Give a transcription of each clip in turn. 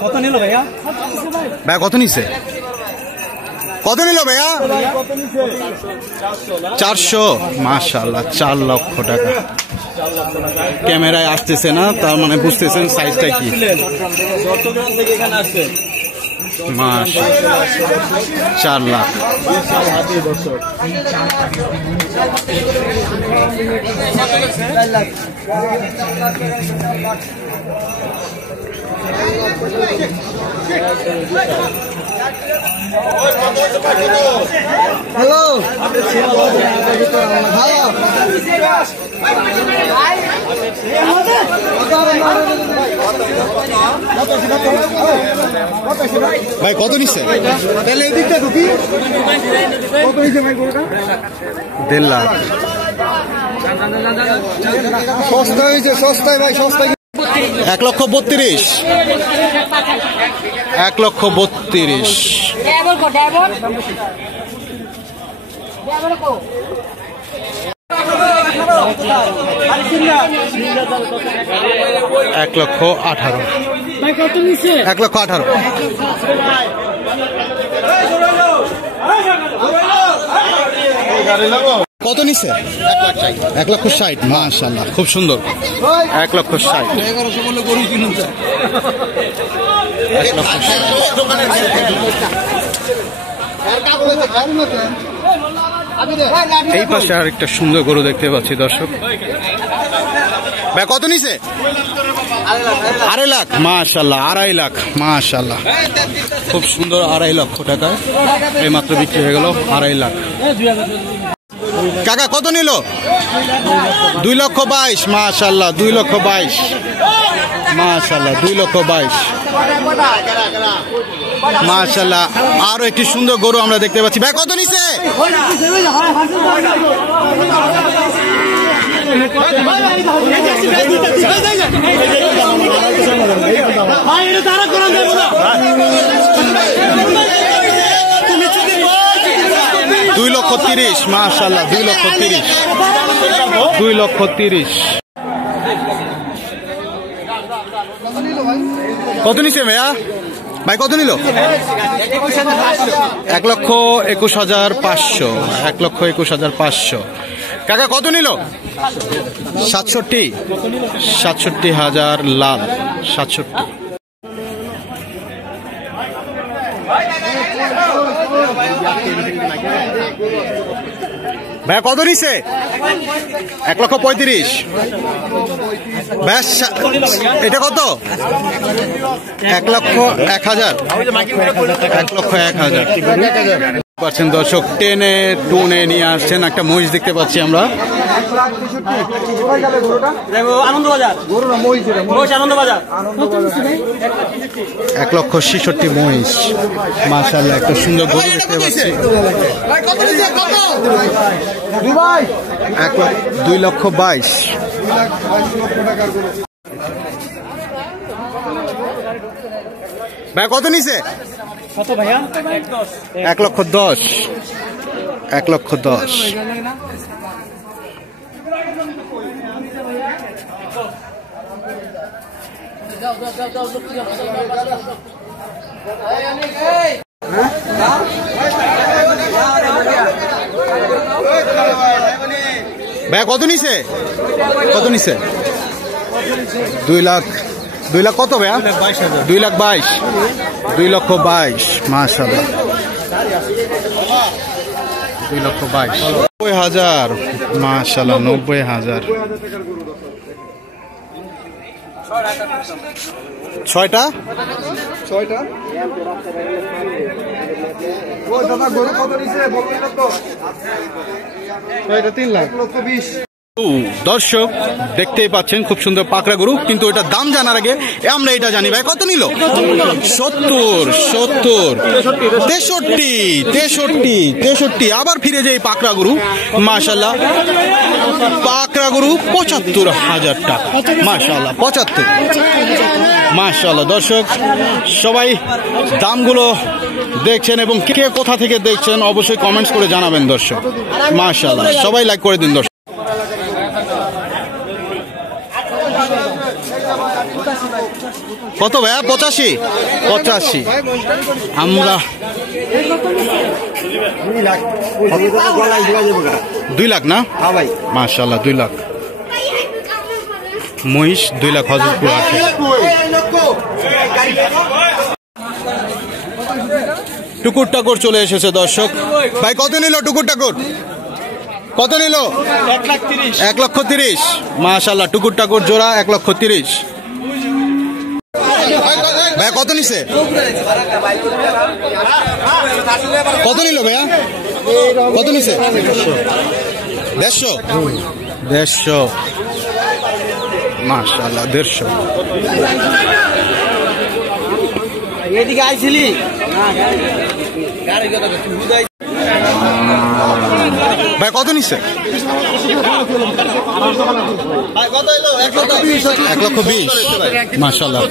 কত নিল ভাইয়া? ভাই কত নিছে? কত নিল ভাইয়া? 400। মাশাআল্লাহ 4 লক্ষ টাকা। ক্যামেরায় আসতেছে না, তার মানে বুঝতেছেন সাইজটা কি। মাশাআল্লাহ 4 লাখ। হ্যালো ভাই কত নিচ্ছে? 1.5 লাখ। সস্তা হয়েছে, সস্তায় ভাই, সস্তায়। 1,32,000। 1,32,000। 1,18,000। 1,18,000। কত নিচ্ছে? 1,60,000। মাশাআল্লাহ খুব সুন্দর। 1,60,000। 1,60,000। এই পাশে আরেকটা সুন্দর গরু দেখতে পাচ্ছি দর্শক। ভাই কত নিছে? 2.5 লাখ। মাশাআল্লাহ 2.5 লাখ। মাশাআল্লাহ খুব সুন্দর। 2.5 লক্ষ টাকায় এই মাত্র বিক্রি হয়ে গেল। 2.5 লাখ। কাকা কত নিল? 2,22,000। মাশাআল্লাহ 2,22,000। মাশাআল্লাহ 2,22,000। মাশাআল্লাহ আরো একটি সুন্দর গরু আমরা দেখতে পাচ্ছি। ভাই কত নিছে? $2,30,000। মাশাআল্লাহ 2,30,000। 2,30,000। কত নিছে ভাইয়া? ভাই কত নিল? 1,21,500। 1,21,500। কাকা কত নিল? 67,000 লাল। 67। ভাইয়া কত নিছে? 1,35,000। ব্যাস এটা কত? 1,01,000। 1,01,000 পাচ্ছেন দর্শক। টেনে টুনে নিয়ে আসছেন একটা মহিষ দেখতে পাচ্ছি আমরা। 1,66,000 মহিষ। মাশাআল্লাহ একটা সুন্দর গরু দেখতে পাচ্ছি। 2,22,000। ভাই কত নিছে? কত ভাইয়া? 1,10,000। 1,10,000। ভাইয়া কত নিছে? কত নিছে? 2 লাখ। 2 লাখ কত ভাইয়া? 2,22,000। 2,22,000। মাশাআল্লাহ 2,22,000। 90,000। মাশাআল্লাহ 90,000। 6টা? 6টা? ও দাদা গরু কত নিছে বলবেন না তো? 6টা 3 লাখ। 1,20,000। দর্শক দেখতেই পাচ্ছেন খুব সুন্দর পাকড়া গরু, কিন্তু এটার দাম জানার আগে আমরা এটা জানি ভাই কত নিল? 70, 70, 63, 63। আবার ফিরে যাই পাকড়া গরু। মাশাআল্লাহ পাকড়া গরু 75,000 টাকা। মাশাআল্লাহ 75। মাশাআল্লাহ দর্শক সবাই দামগুলো দেখছেন এবং কে কোথা থেকে দেখছেন অবশ্যই কমেন্টস করে জানাবেন দর্শক। মাশাআল্লাহ সবাই লাইক করে দিন দর্শক। কত ভাইয়া? 85 85। আমরা 2 লাখ না মাশাআল্লাহ, 2 লাখ মহিষ, 2 লাখ হযরতপুর হাটে। টুকুর টাকুর চলে এসেছে দর্শক। ভাই কত নিল টুকুর টাকুর? কত নিল? 1,30,000। মাশাআল্লাহ, টুকুর টাকুর জোড়া 1,30,000। ভাইয়া কত নিছে? কত নিল ভাইয়া? কত নিছে? 150। মাশাআল্লাহ, 150। এদিকে আইছিলি ভাই কত নিছে? 1,20,000। মাশাআল্লাহ,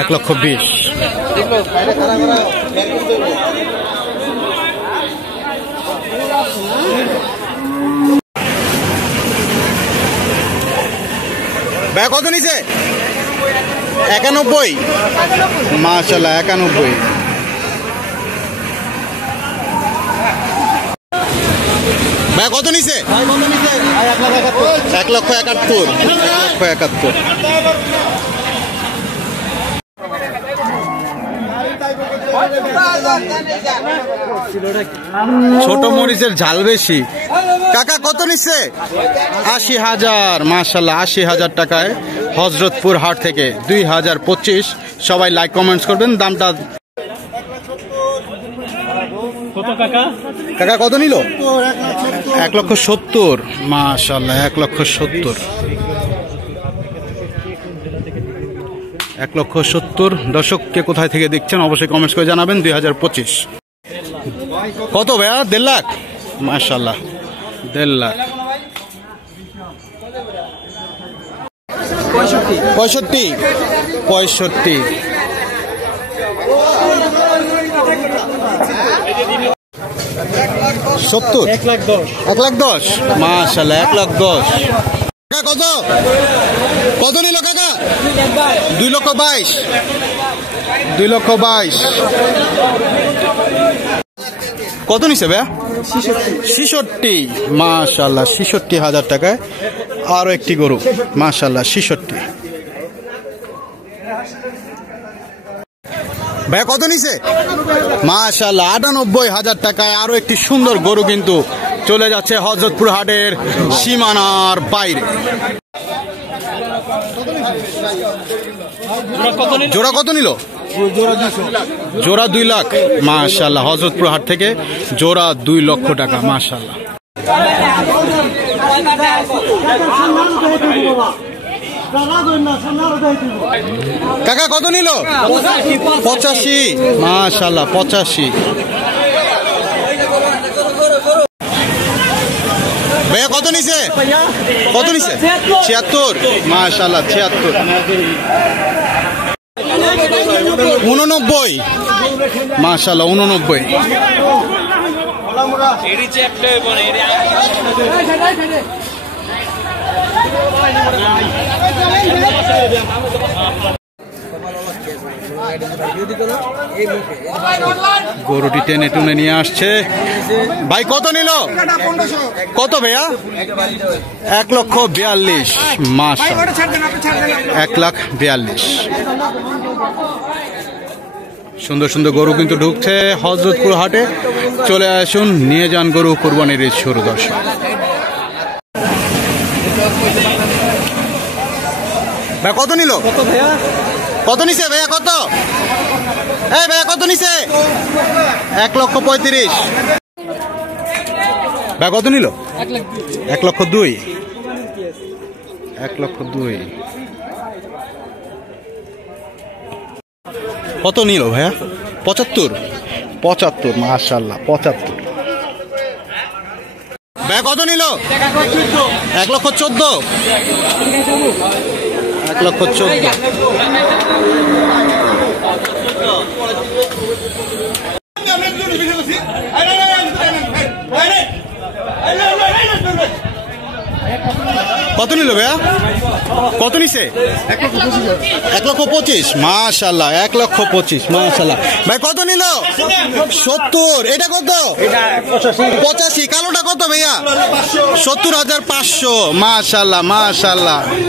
1,20,000। ভাই কত নিছে? 91। মাশাআল্লাহ, 91। ভাই কত নিছে? 1,71,000। ছোট মরিচের ঝাল বেশি। কাকা কত নিচ্ছে? 80,000। মাশাআল্লাহ, 80,000 টাকায় হযরতপুর হাট থেকে 2025। সবাই লাইক কমেন্টস করবেন। দামটা কাকা কত নিল? 1,70,000। মাশাআল্লাহ, 1,70,000। 1,70,000। দর্শক কে কোথায় থেকে দেখছেন অবশ্যই কমেন্টস করে জানাবেন। 2025 কত ভাইয়া? 1.5 লাখ। মাশাআল্লাহ, 1.5 লাখ। 65। 70। 1,10,000। মাশাআল্লাহ, 1,10,000। কত কত নিল কাকা? 2,22,000। 2,22,000। কত নিছে ভাইয়া? 66। মাশাআল্লাহ, 66,000 টাকায় আরো একটি গরু। মাশাআল্লাহ, 66। ভাইয়া কত নিছে? মাশাআল্লাহ, 98,000 টাকায় আরো একটি সুন্দর গরু কিন্তু চলে যাচ্ছে হযরতপুর হাটের সীমানার বাইরে। জোড়া কত নিল? জোড়া 2 লাখ। মাশাআল্লাহ, হযরতপুর হাট থেকে জোড়া 2 লক্ষ টাকা। মাশাআল্লাহ। কাকা কত নিল? 85। মাশাআল্লাহ, 85। ভাইয়া কত নিছে? কত নিছে? 76। মাশাআল্লাহ, 76। 89। মাশাআল্লাহ, 89। গরুটি টেনে টুনে নিয়ে আসছে। ভাই কত নিল? কত ভাইয়া? 1,42,000। মাশাআল্লাহ, 1,42,000। সুন্দর সুন্দর গরু কিন্তু ঢুকছে হযরতপুর হাটে। চলে আসুন, নিয়ে যান গরু কুরবানির ঈদ শুরু। দর্শক ভাই কত নিল? কত নিছে ভাইয়া? কত? এই ভাইয়া কত নিছে? 1,35,000। ভাই কত নিল? 1,02,000। 1,02,000। কত নিল ভাইয়া? 75। 75। মাশাআল্লাহ, 75। ভাইয়া কত নিল? 1,14,000। 1,14,000। কত নিল ভাইয়া? কত নিছে? 1,25,000। মাশাআল্লাহ 1,25,000 মাশাআল্লাহ। ভাই কত নিল? 70। এটা কত? 85। কালোটা কত ভাইয়া? 70,500। মাশাআল্লাহ মাশাআল্লাহ।